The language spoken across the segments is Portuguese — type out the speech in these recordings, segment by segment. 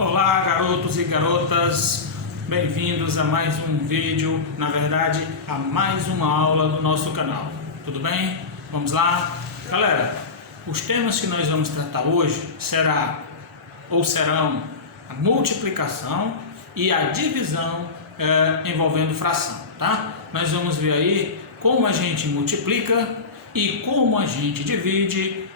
Olá, garotos e garotas, bem-vindos a mais um vídeo, na verdade, a mais uma aula do nosso canal. Tudo bem? Vamos lá? Galera, os temas que nós vamos tratar hoje serão a multiplicação e a divisão envolvendo fração, tá? Nós vamos ver aí como a gente multiplica e como a gente divide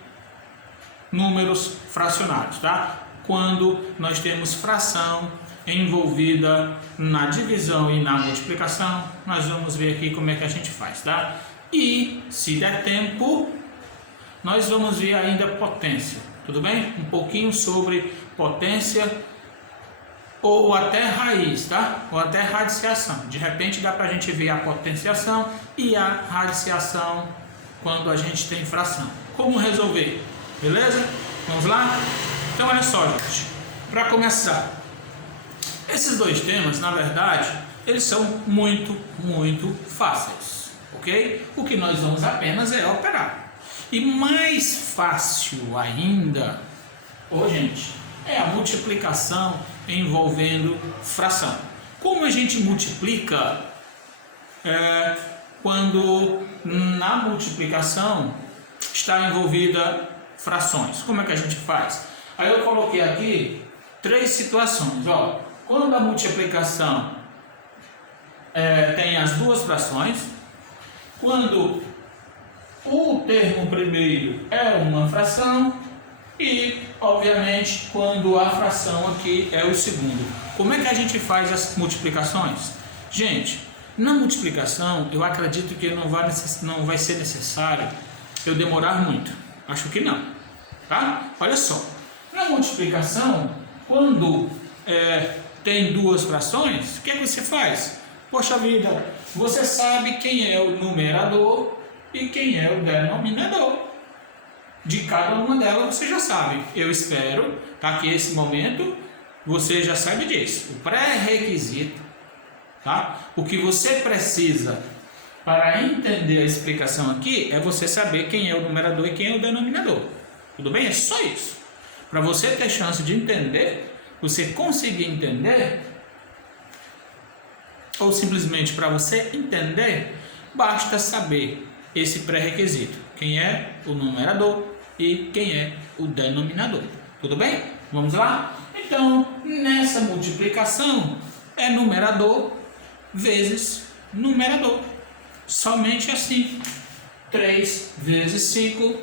números fracionários, tá? Quando nós temos fração envolvida na divisão e na multiplicação, nós vamos ver aqui como é que a gente faz, tá? E, se der tempo, nós vamos ver ainda potência, tudo bem? Um pouquinho sobre potência ou até raiz, tá? Ou até radiciação. De repente dá pra gente ver a potenciação e a radiciação quando a gente tem fração. Como resolver? Beleza? Vamos lá? Então olha só, gente, para começar, esses dois temas, na verdade, eles são muito fáceis, ok? O que nós vamos apenas é operar. E mais fácil ainda, gente, é a multiplicação envolvendo fração. Como a gente multiplica quando na multiplicação está envolvida frações? Como é que a gente faz? Aí eu coloquei aqui três situações, ó. Quando a multiplicação tem as duas frações, quando o termo primeiro é uma fração e, obviamente, quando a fração aqui é o segundo. Como é que a gente faz as multiplicações? Gente, na multiplicação eu acredito que não vai ser necessário eu demorar muito. Acho que não, tá? Olha só. Na multiplicação, quando tem duas frações, o que você faz? Poxa vida, você sabe quem é o numerador e quem é o denominador. De cada uma delas você já sabe. Eu espero, tá, que esse momento você já sabe disso. O pré-requisito, tá? O que você precisa para entender a explicação aqui é você saber quem é o numerador e quem é o denominador. Tudo bem? É só isso. Para você ter chance de entender, você conseguir entender, ou simplesmente para você entender, basta saber esse pré-requisito. Quem é o numerador e quem é o denominador. Tudo bem? Vamos lá? Então, nessa multiplicação, é numerador vezes numerador. Somente assim. 3 vezes 5,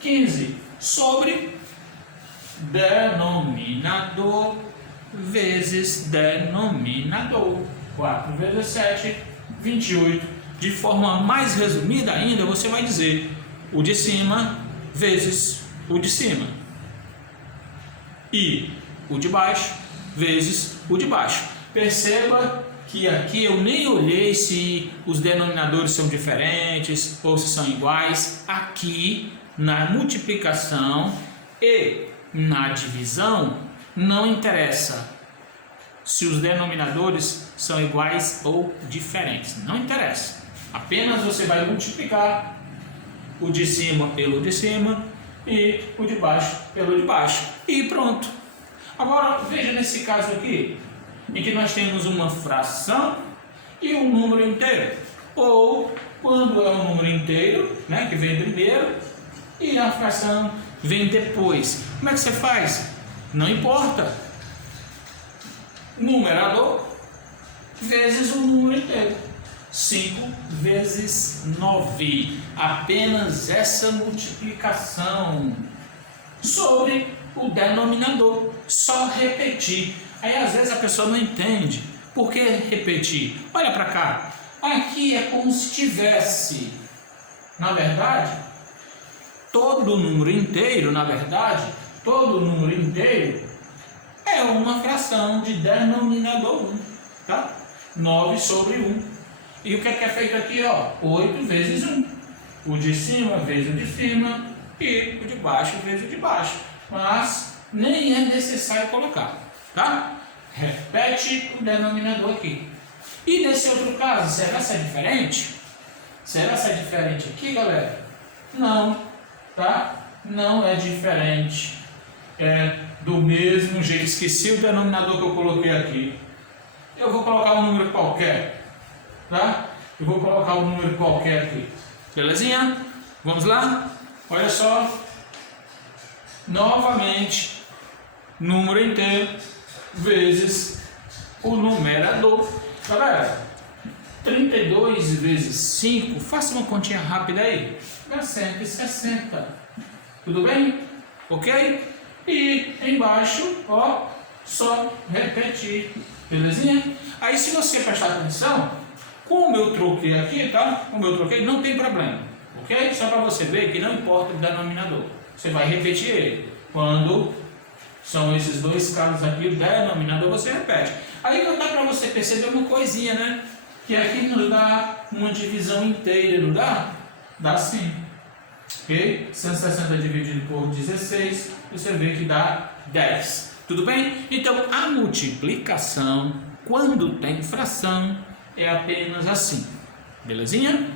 15. Sobre denominador vezes denominador. 4 vezes 7, 28. De forma mais resumida ainda, você vai dizer o de cima vezes o de cima. E o de baixo vezes o de baixo. Perceba que aqui eu nem olhei se os denominadores são diferentes ou se são iguais. Aqui na multiplicação e na divisão não interessa se os denominadores são iguais ou diferentes, não interessa. Apenas você vai multiplicar o de cima pelo de cima e o de baixo pelo de baixo e pronto. Agora veja nesse caso aqui, em que nós temos uma fração e um número inteiro, ou quando é um número inteiro, né, que vem primeiro, e a fração vem depois. Como é que você faz? Não importa. Numerador vezes o número inteiro. 5 vezes 9. Apenas essa multiplicação sobre o denominador. Só repetir. Aí às vezes a pessoa não entende. Por que repetir? Olha para cá. Aqui é como se tivesse, na verdade, todo número inteiro, todo número inteiro é uma fração de denominador 1, tá? 9 sobre 1. E o que é feito aqui, ó? 8 vezes 1. O de cima vezes o de cima e o de baixo vezes o de baixo. Mas nem é necessário colocar, tá? Repete o denominador aqui. E nesse outro caso, será que é diferente? Será que é diferente aqui, galera? Não. Tá? Não é diferente. do mesmo jeito. Esqueci o denominador que eu coloquei aqui. Eu vou colocar um número qualquer, tá? Eu vou colocar um número qualquer aqui. Belezinha? Vamos lá? Olha só. Novamente, número inteiro vezes o numerador. Galera, 32 vezes 5, faça uma continha rápida aí. Dá 160. Tudo bem? Ok? E embaixo, ó, só repetir. Belezinha? Aí se você prestar atenção, como eu troquei aqui, tá? Como eu troquei, não tem problema. Ok? Só para você ver que não importa o denominador. Você vai repetir ele. Quando são esses dois casos aqui, o denominador você repete. Aí não dá para você perceber uma coisinha, né? Que aqui nos dá uma divisão inteira, não dá? Dá sim. Ok? 160 dividido por 16, você vê que dá 10. Tudo bem? Então, a multiplicação, quando tem fração, é apenas assim. Belezinha?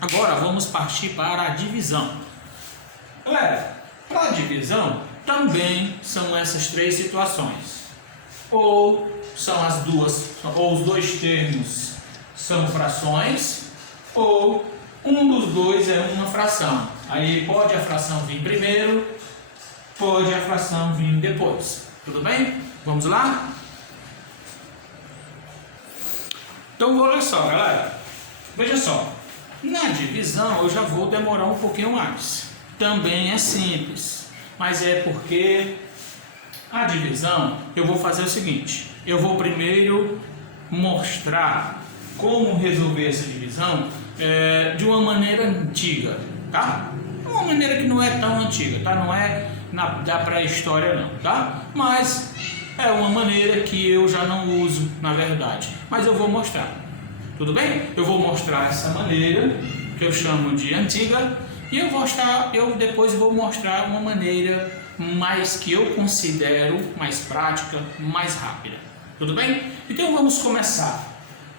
Agora, vamos partir para a divisão. Galera, para a divisão, também são essas três situações. Ou são as duas, ou os dois termos são frações, ou um dos dois é uma fração. Aí pode a fração vir primeiro, pode a fração vir depois. Tudo bem? Vamos lá? Então, olha só, galera. Veja só. Na divisão, eu já vou demorar um pouquinho mais. Também é simples. Mas é porque a divisão, eu vou fazer o seguinte. Eu vou primeiro mostrar como resolver essa divisão de uma maneira antiga, tá? Uma maneira que não é tão antiga, tá? Não é da pré-história não, tá? Mas é uma maneira que eu já não uso, na verdade. Mas eu vou mostrar, tudo bem? Eu vou mostrar essa maneira, que eu chamo de antiga, e eu depois vou mostrar uma maneira mais que eu considero mais prática, mais rápida. Tudo bem? Então vamos começar.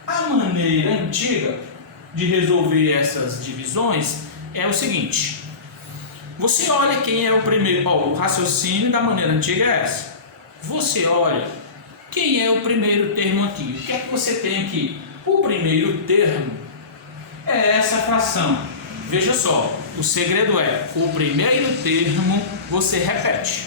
A maneira antiga de resolver essas divisões é o seguinte. Você olha quem é o primeiro. O raciocínio da maneira antiga é essa. Você olha quem é o primeiro termo aqui. O que é que você tem aqui? O primeiro termo é essa fração. Veja só, o segredo é o primeiro termo você repete.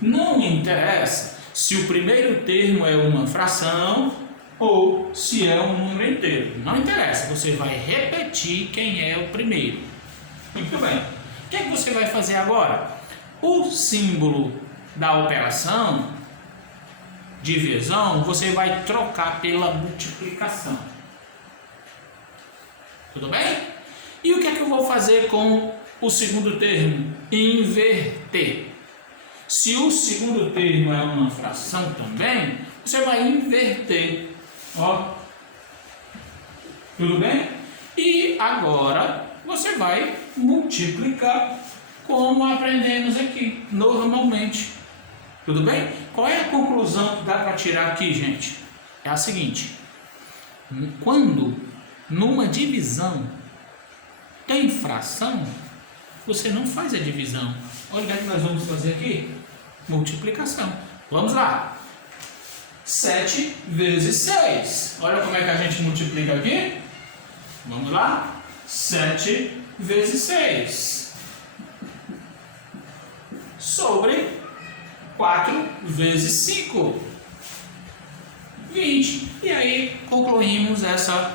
Não interessa se o primeiro termo é uma fração ou se é um número inteiro. Não interessa, você vai repetir quem é o primeiro. Muito bem. O que é que você vai fazer agora? O símbolo da operação, divisão, você vai trocar pela multiplicação. Tudo bem? E o que é que eu vou fazer com o segundo termo? Inverter. Se o segundo termo é uma fração também, você vai inverter. Ó. Tudo bem? E agora você vai multiplicar como aprendemos aqui, normalmente. Tudo bem? Qual é a conclusão que dá para tirar aqui, gente? É a seguinte. Quando numa divisão tem fração, você não faz a divisão. Olha o que nós vamos fazer aqui. Multiplicação. Vamos lá. 7 vezes 6. Olha como é que a gente multiplica aqui. Vamos lá. 7 vezes 6. Sobre 4 vezes 5. 20. E aí concluímos essa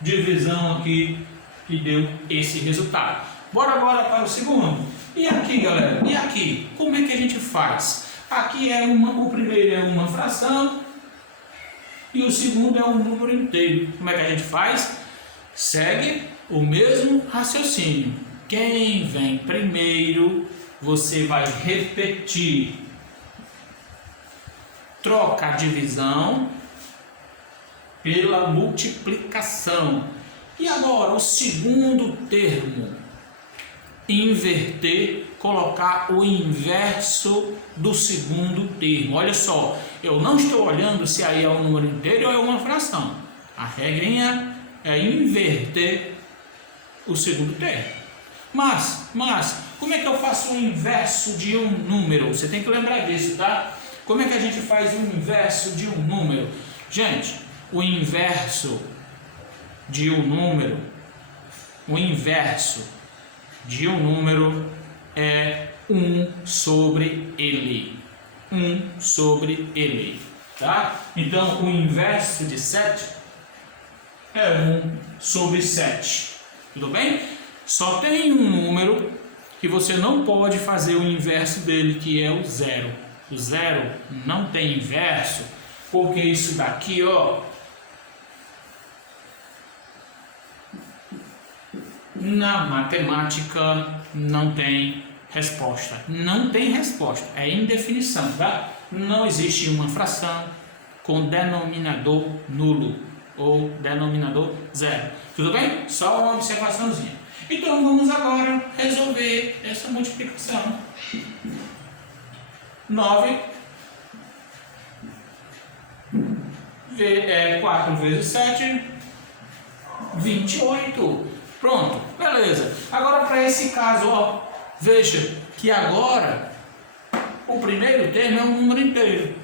divisão aqui que deu esse resultado. Bora agora para o segundo. E aqui, galera? E aqui? Como é que a gente faz? Aqui o primeiro é uma fração e o segundo é um número inteiro. Como é que a gente faz? Segue o mesmo raciocínio. Quem vem primeiro, você vai repetir. Troca a divisão pela multiplicação. E agora o segundo termo, inverter, colocar o inverso do segundo termo. Olha só, eu não estou olhando se aí é um número inteiro ou é uma fração. A regrinha é inverter o segundo termo. Mas, como é que eu faço o inverso de um número? Você tem que lembrar disso, tá? Como é que a gente faz o inverso de um número? Gente, o inverso de um número, é 1 sobre ele. 1 sobre ele, tá? Então, o inverso de 7 é 1 sobre 7. Tudo bem? Só tem um número que você não pode fazer o inverso dele, que é o 0. O 0 não tem inverso, porque isso daqui, ó, na matemática não tem resposta. Não tem resposta, é indefinição, tá? Não existe uma fração com denominador nulo ou denominador zero. Tudo bem? Só uma observaçãozinha. Então vamos agora resolver essa multiplicação. 4 vezes 7, 28. Pronto, beleza. Agora para esse caso, ó, veja que agora o primeiro termo é um número inteiro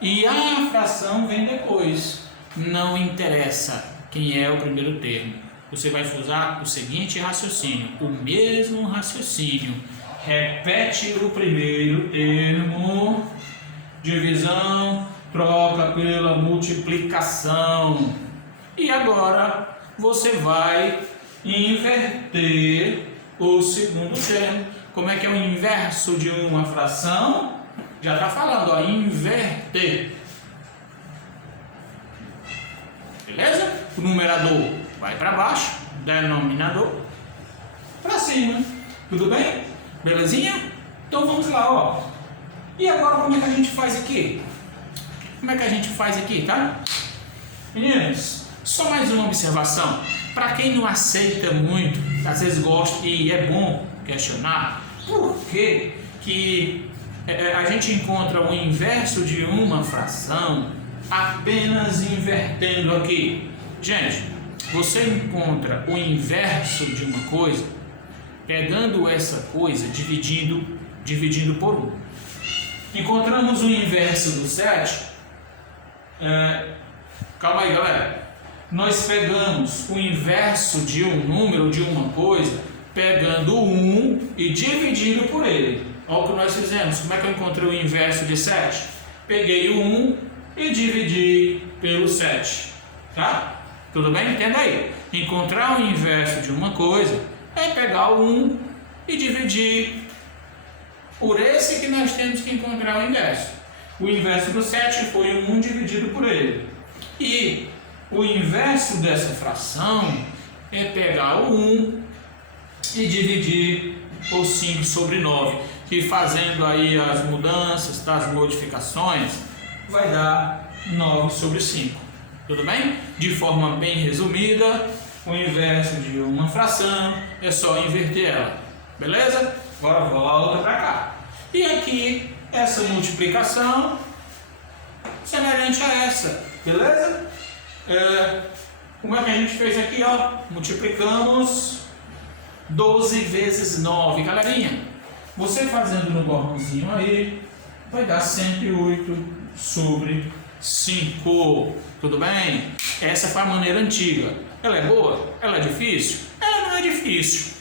e a fração vem depois. Não interessa quem é o primeiro termo. Você vai usar o seguinte raciocínio, o mesmo raciocínio. Repete o primeiro termo, divisão, troca pela multiplicação. E agora você vai inverter o segundo termo. Como é que é o inverso de uma fração? Já está falando, ó, inverter. Beleza? O numerador vai para baixo, denominador para cima. Tudo bem? Belezinha? Então vamos lá, ó. E agora como é que a gente faz aqui? Tá? Meninos, só mais uma observação. Para quem não aceita muito, às vezes gosta e é bom questionar, por que a gente encontra o inverso de uma fração apenas invertendo aqui? Gente, você encontra o inverso de uma coisa pegando essa coisa, dividindo por 1. Encontramos o inverso do 7. Calma aí, galera. Nós pegamos o inverso de um número, de uma coisa, pegando o 1 e dividindo por ele. Olha o que nós fizemos. Como é que eu encontrei o inverso de 7? Peguei o 1 e dividi pelo 7. Tá? Tudo bem? Entenda aí. Encontrar o inverso de uma coisa é pegar o 1 e dividir por esse que nós temos que encontrar o inverso. O inverso do 7 foi o 1 dividido por ele. E o inverso dessa fração é pegar o 1 e dividir por 5 sobre 9, que fazendo aí as mudanças, as modificações, vai dar 9 sobre 5. Tudo bem? De forma bem resumida, o inverso de uma fração é só inverter ela. Beleza? Agora volta para cá. E aqui, essa multiplicação semelhante a essa. Beleza? Como é que a gente fez aqui, ó? Multiplicamos 12 vezes 9, galerinha. Você fazendo no borrãozinho aí, vai dar 108 sobre 5. Tudo bem? Essa foi a maneira antiga. Ela é boa? Ela é difícil? Ela não é difícil,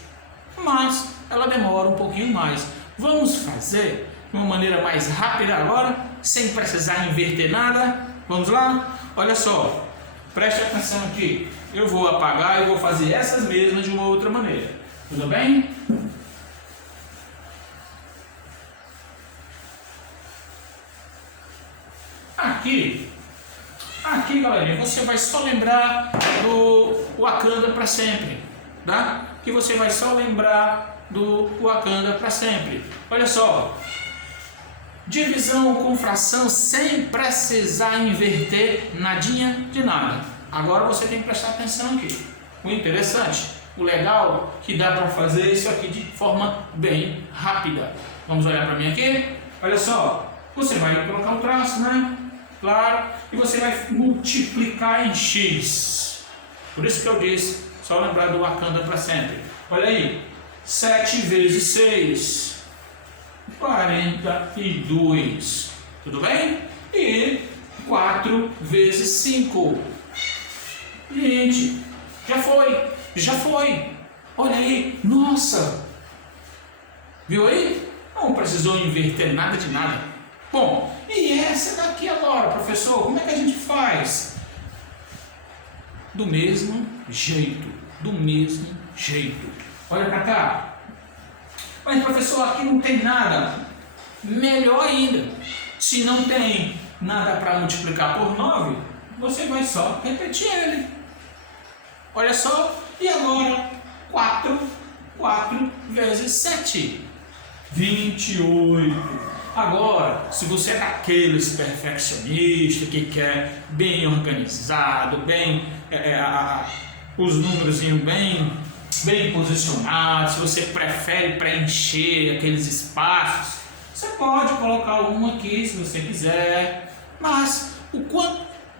mas ela demora um pouquinho mais. Vamos fazer de uma maneira mais rápida agora, sem precisar inverter nada. Vamos lá? Olha só. Preste atenção aqui, eu vou apagar e vou fazer essas mesmas de uma outra maneira. Tudo bem? Aqui, galerinha, você vai só lembrar do Wakanda para sempre, tá? Que você vai só lembrar do Wakanda para sempre. Olha só. Divisão com fração sem precisar inverter nadinha de nada. Agora você tem que prestar atenção aqui. O interessante, o legal, que dá para fazer isso aqui de forma bem rápida. Vamos olhar para mim aqui? Olha só, você vai colocar um traço, né? Claro, e você vai multiplicar em x. Por isso que eu disse, só lembrar do Wakanda para sempre. Olha aí, 7 vezes 6, 42. Tudo bem? E 4 vezes 5, 20. Já foi, já foi. Olha aí, nossa. Viu aí? Não precisou inverter nada de nada. Bom, e essa daqui agora, professor, como é que a gente faz? Do mesmo jeito, do mesmo jeito. Olha para cá. Mas, professor, aqui não tem nada. Melhor ainda. Se não tem nada para multiplicar por 9, você vai só repetir ele. Olha só. E agora? 4 vezes 7. 28. Agora, se você é daqueles perfeccionistas que quer bem organizado, bem os números bem posicionados, se você prefere preencher aqueles espaços, você pode colocar uma aqui se você quiser, mas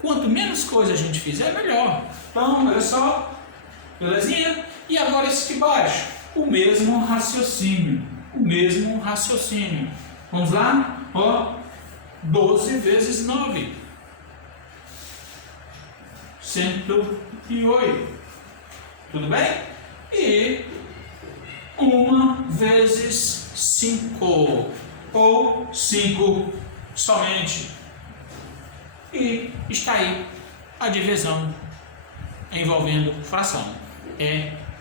quanto menos coisa a gente fizer, melhor. Então, olha só, belezinha? E agora esse de baixo, o mesmo raciocínio. Vamos lá? Ó, 12 vezes 9. 108. Tudo bem? E 1 vezes 5. Ou 5 somente. E está aí a divisão envolvendo fração.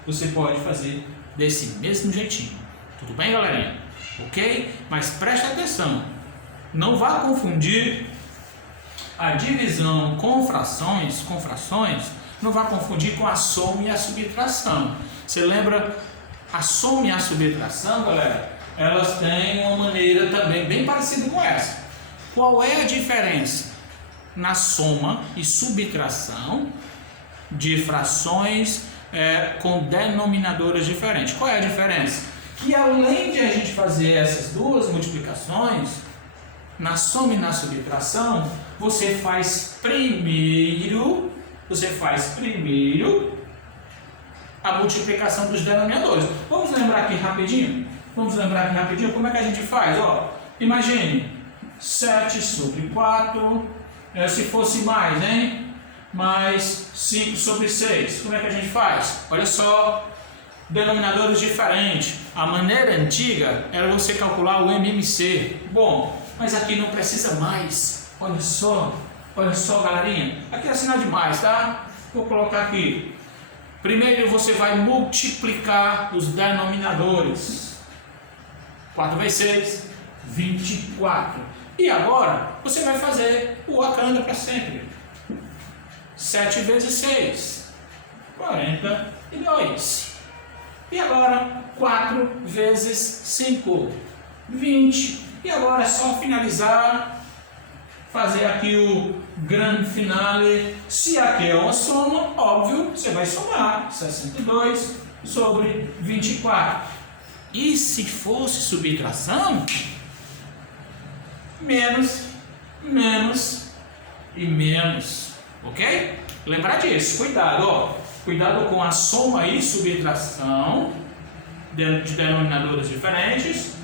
Você pode fazer desse mesmo jeitinho. Tudo bem, galerinha? Ok? Mas preste atenção. Não vá confundir a divisão com frações, não vá confundir com a soma e a subtração. Você lembra? A soma e a subtração, galera, elas têm uma maneira também bem parecida com essa. Qual é a diferença na soma e subtração de frações com denominadores diferentes? Qual é a diferença? Que além de a gente fazer essas duas multiplicações, na soma e na subtração, você faz primeiro a multiplicação dos denominadores. Vamos lembrar aqui rapidinho como é que a gente faz. Ó, imagine 7 sobre 4, se fosse mais, hein? Mais 5 sobre 6. Como é que a gente faz? Olha só, denominadores diferentes. A maneira antiga era você calcular o MMC. Bom, mas aqui não precisa mais. Olha só, galerinha. Aqui é sinal demais, tá? Vou colocar aqui. Primeiro você vai multiplicar os denominadores. 4 vezes 6, 24. E agora você vai fazer o acanda para sempre. 7 vezes 6, 42. E agora 4 vezes 5, 20. E agora é só finalizar, fazer aqui o grande finale. Se aqui é uma soma, óbvio, você vai somar 62 sobre 24. E se fosse subtração, menos e menos. Ok? Lembrar disso, cuidado, ó. Cuidado com a soma e subtração de denominadores diferentes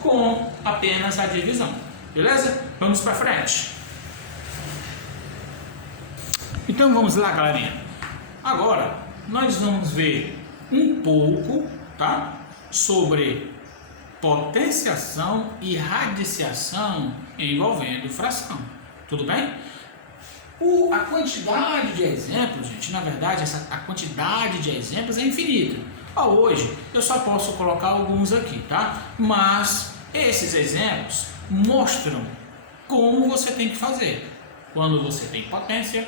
com apenas a divisão. Beleza? Vamos para frente. Então vamos lá, galerinha. Agora nós vamos ver um pouco, tá, sobre potenciação e radiciação envolvendo fração. Tudo bem? A quantidade de exemplos, gente, na verdade, a quantidade de exemplos é infinita. Hoje eu só posso colocar alguns aqui, tá? Mas esses exemplos mostram como você tem que fazer quando você tem potência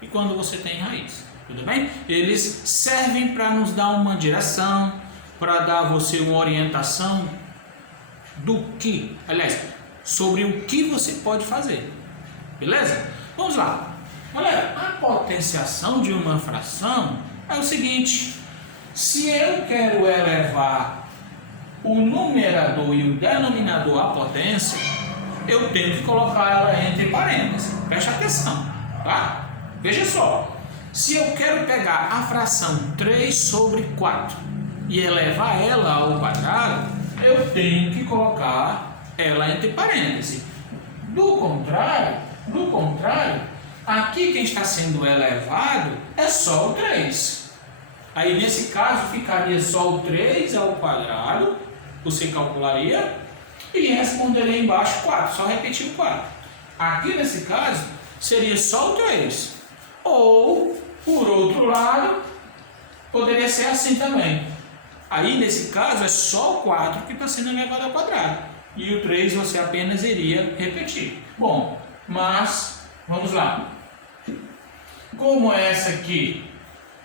e quando você tem raiz. Tudo bem? Eles servem para nos dar uma direção, para dar a você uma orientação sobre o que você pode fazer. Beleza? Vamos lá. Olha, a potenciação de uma fração é o seguinte: se eu quero elevar o numerador e o denominador à potência, eu tenho que colocar ela entre parênteses. Preste atenção, tá? Veja só. Se eu quero pegar a fração 3 sobre 4 e elevar ela ao quadrado, eu tenho que colocar ela entre parênteses. Do contrário, aqui quem está sendo elevado é só o 3. Aí nesse caso ficaria só o 3 ao quadrado, você calcularia, e responderia embaixo 4, só repetir o 4. Aqui nesse caso seria só o 3. Ou, por outro lado, poderia ser assim também. Aí nesse caso é só o 4 que está sendo elevado ao quadrado. E o 3 você apenas iria repetir. Bom, mas vamos lá. Como essa aqui,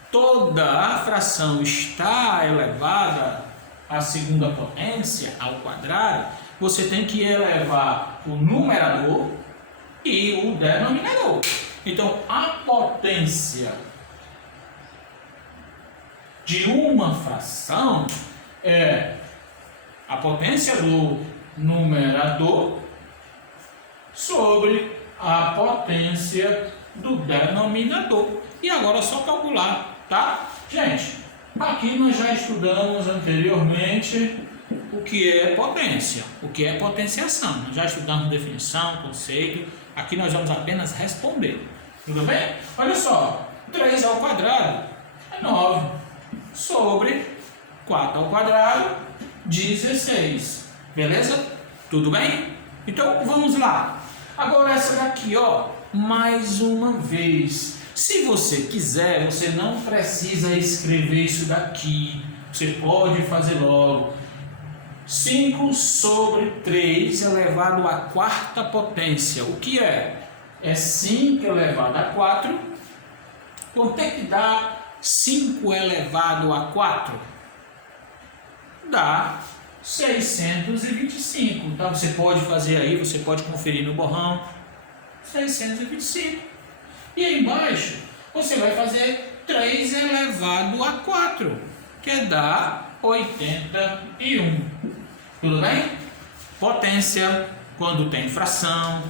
toda a fração está elevada à segunda potência, ao quadrado, você tem que elevar o numerador e o denominador. Então, a potência de uma fração é a potência do numerador sobre a potência do denominador. E agora é só calcular, tá? Gente, aqui nós já estudamos anteriormente o que é potência, o que é potenciação. Nós já estudamos definição, conceito. Aqui nós vamos apenas responder. Tudo bem? Olha só, 3 ao quadrado é 9 sobre 4 ao quadrado, 16. Beleza? Tudo bem? Então vamos lá. Agora essa daqui, ó, mais uma vez. Se você quiser, você não precisa escrever isso daqui. Você pode fazer logo. 5 sobre 3 elevado à quarta potência. O que é? É 5 elevado a 4. Quanto é que dá 5 elevado a 4? Dá 625. Então você pode fazer aí, você pode conferir no borrão. 625. E aí embaixo você vai fazer 3 elevado a 4, que dá 81. Tudo bem? Potência, quando tem fração,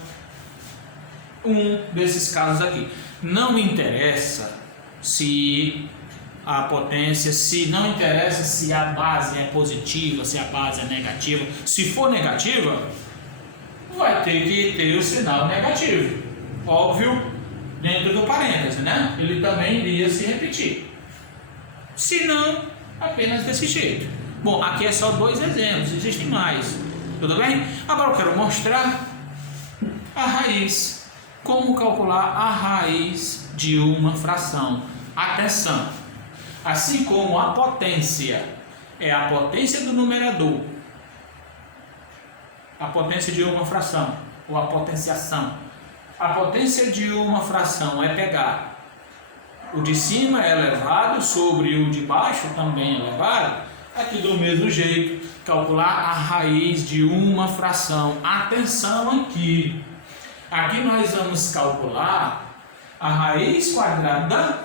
um desses casos aqui. Não interessa se a potência, não interessa se a base é positiva, se a base é negativa. Se for negativa, vai ter que ter o sinal negativo. Óbvio, dentro do parêntese, né? Ele também iria se repetir. Se não, apenas desse jeito. Bom, aqui é só 2 exemplos, existem mais. Tudo bem? Agora eu quero mostrar a raiz. Como calcular a raiz de uma fração. Atenção! Assim como a potência é a potência do numerador, a potência de uma fração, ou a potenciação. A potência de uma fração é pegar o de cima elevado sobre o de baixo também elevado. Aqui do mesmo jeito, calcular a raiz de uma fração. Atenção aqui! Aqui nós vamos calcular a raiz quadrada.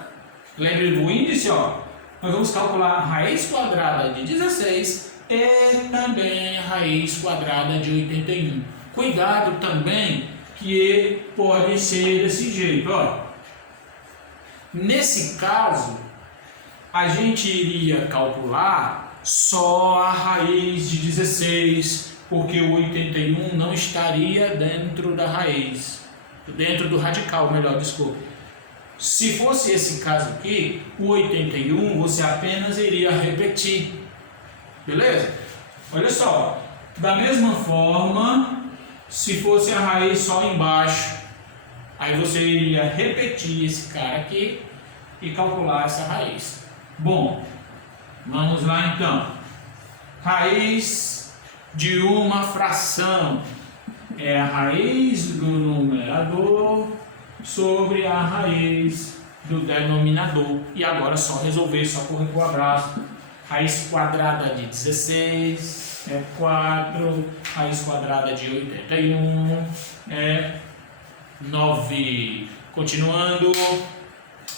Lembre do índice, ó. Nós vamos calcular a raiz quadrada de 16 e também a raiz quadrada de 81. Cuidado também que pode ser desse jeito, ó. Nesse caso, a gente iria calcular só a raiz de 16, porque o 81 não estaria dentro da raiz, dentro do radical, melhor, desculpa. Se fosse esse caso aqui, o 81 você apenas iria repetir, beleza? Olha só, da mesma forma, se fosse a raiz só embaixo, aí você iria repetir esse cara aqui e calcular essa raiz. Bom, vamos lá então. Raiz de uma fração é a raiz do numerador sobre a raiz do denominador. E agora é só resolver, só correr com o abraço. Raiz quadrada de 16 é 4, raiz quadrada de 81 é 9. Continuando.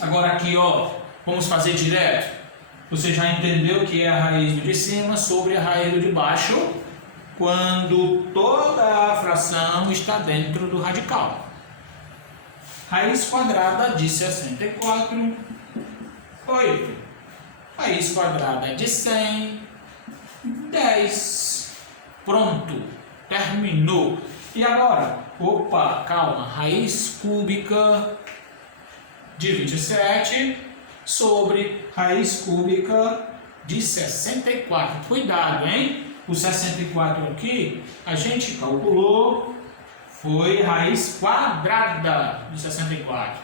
Agora aqui, ó, vamos fazer direto. Você já entendeu que é a raiz do de cima sobre a raiz do de baixo quando toda a fração está dentro do radical. Raiz quadrada de 64, 8. Raiz quadrada de 100, 10. Pronto, terminou. E agora? Opa, calma. Raiz cúbica de 27 sobre raiz cúbica de 64. Cuidado, hein? O 64 aqui, a gente calculou, foi raiz quadrada de 64.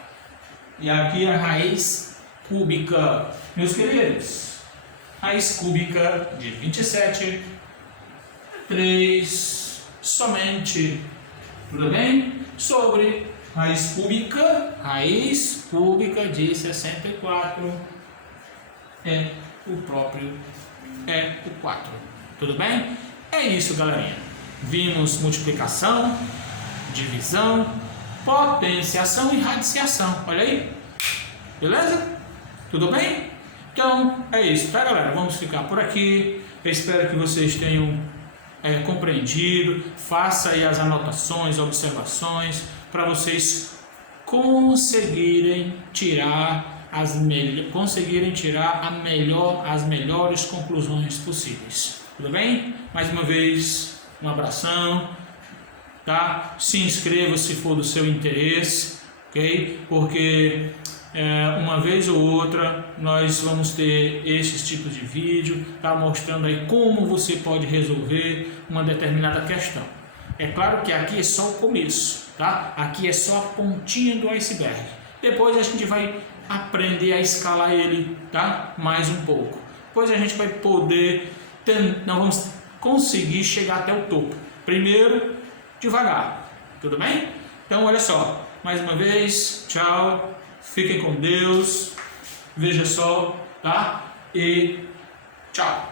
E aqui a raiz cúbica. Meus queridos, raiz cúbica de 27, 3 somente, tudo bem? Sobre raiz cúbica de 64 é o próprio, é o 4, tudo bem? É isso, galerinha. Vimos multiplicação, divisão, potenciação e radiciação, olha aí, beleza? Tudo bem? Então, é isso, tá, galera? Vamos ficar por aqui. Eu espero que vocês tenham compreendido. Faça aí as anotações, observações, para vocês conseguirem tirar as melhores conclusões possíveis. Tudo bem? Mais uma vez, um abração, tá? Se inscreva se for do seu interesse, ok? Porque uma vez ou outra nós vamos ter esses tipos de vídeo, tá? Mostrando aí como você pode resolver uma determinada questão. É claro que aqui é só o começo, tá? Aqui é só a pontinha do iceberg. Depois a gente vai aprender a escalar ele, tá? Mais um pouco. Depois a gente vai poder, nós vamos conseguir chegar até o topo. Primeiro, devagar, tudo bem? Então, olha só, mais uma vez, tchau. Fiquem com Deus, veja só, tá? E tchau.